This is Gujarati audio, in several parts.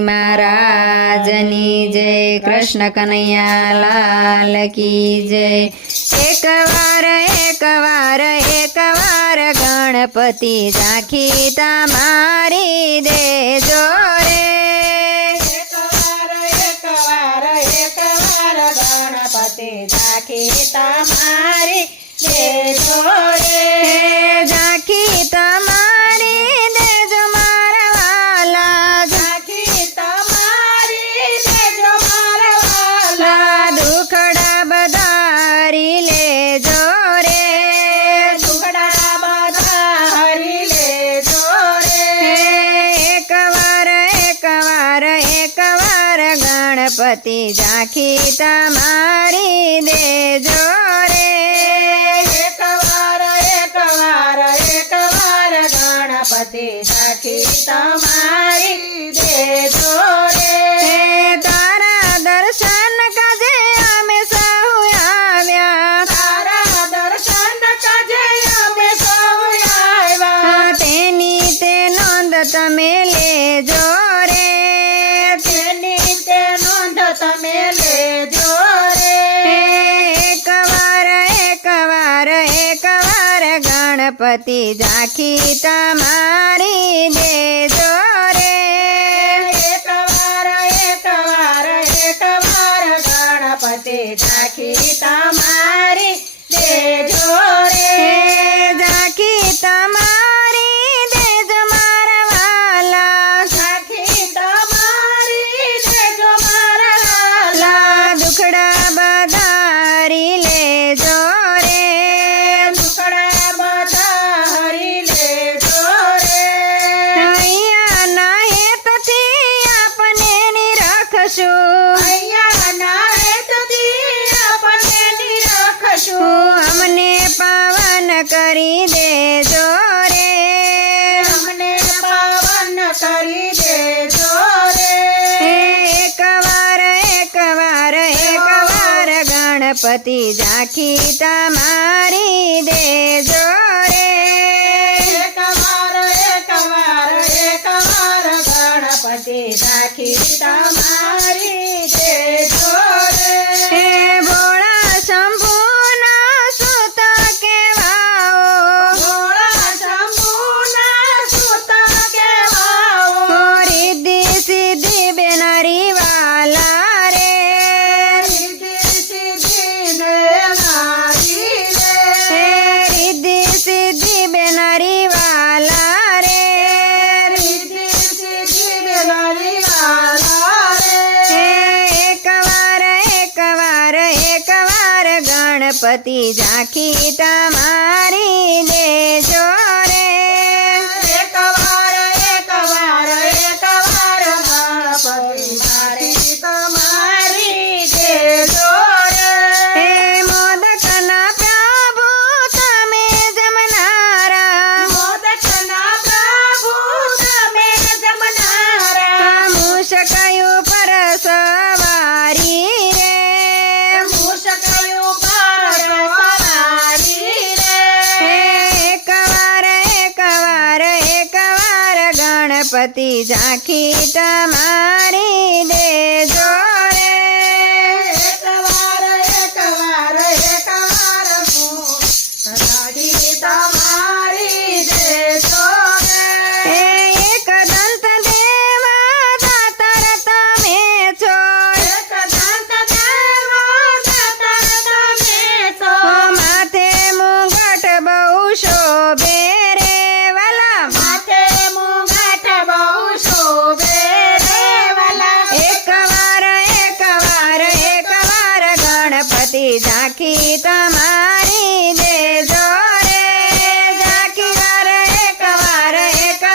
महाराजनी जय। कृष्ण कन्हैया लाल की जय। एक वार गणपति झांकी तमारी देजो रे। एक वार गणपति झांकी तमारी देजो रे। झांकी तमारी देजो मारा वाला। झांकी तमारी देजो मारा वाला। दुखड़ा बधारी लेजो रे। दुखड़ा बधारी लेजो रे। एक वार गणपति झांकी तमारी देजो रे। एक वार गणपति झांकी तमारी देजो रे। तारा दर्शन काजे अमे सहु आव्या। तारा दर्शन काजे अमे सौ आव्या। तेनी ते नोंध तमे लेजो रे। तेनी ते नोंध तमे लेजो रे। एक वार गणपति झांकी तमारी देजो रे। एक वार गणपति झांकी तमारी देजो रे। झांकी तमारी देजो मारा वाला। झांकी तमारी देजो मारा वाला। दुखड़ा बधारी लेजो रे। दुखड़ा बधारी लेजो रे। અહીંયા ના હેતથી આપણે નિરખશું। અહીંયા નારે તદી આપણે નિરખશું। અમને પાવન કરી દેજો રે। અમને પાવન કરી દેજો રે। એક વાર ગણપતિ ઝાંખી તમારી દેજો રે। એક વાર ગણપતિ ઝાંખી તમારી દેજો રે। હે ભોળા શંભુના સુત કહેવાઓ। ભોળા શંભુના સુત કહેવાઓ। રિદ્ધિ સિદ્ધિ બેનારી વાલા રે। રિદ્ધિ સિદ્ધિ બેનારી રે। હે રિદ્ધિ સિદ્ધિ બેનારી વાલા રે। રિદ્ધિ સિદ્ધિ બેનારી વાલા રે। હે એક વાર ગણપતિ ઝાંખી તમારી દેજો રે। એક વાર ગણપતિ મારી તમારી દેજો રે। હે મોદકના પ્રભુ તમે જમનારા। મોદકના પ્રભુ તમે જમનારા। મૂષકયું પર સવારી રે। મૂષકયું પર સવારી રે। હે એક વાર ગણપતિ ઝાંખી તમારી દેજો રે। એક વાર રાજી તમારી દેજો રે। હે એક દંત દેવ દાતાર તમે છો। એક દંત દેવ દાતાર તમે છો। માથે મુગટ બહુ શોભે રે વાલા। માથે મુગટ બહુ શોભે રે વાલા। એક વાર ગણપતિ ઝાંખી તમારી દેજો રે। ઝાંખી એક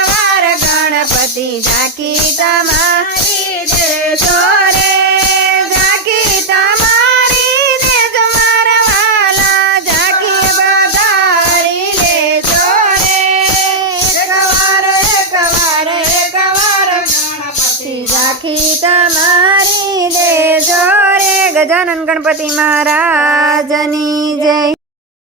વાર ગણપતિ ઝાંખી તમારી દેજો રે। ઝાંખી તમારી દેજો મારા વાલા। ઝાંખી બધારી લેજો રે। એક વાર ગણપતિ ઝાંખી તમારી દેજો રે। ગજાનન ગણપતિ મહારાજની જય।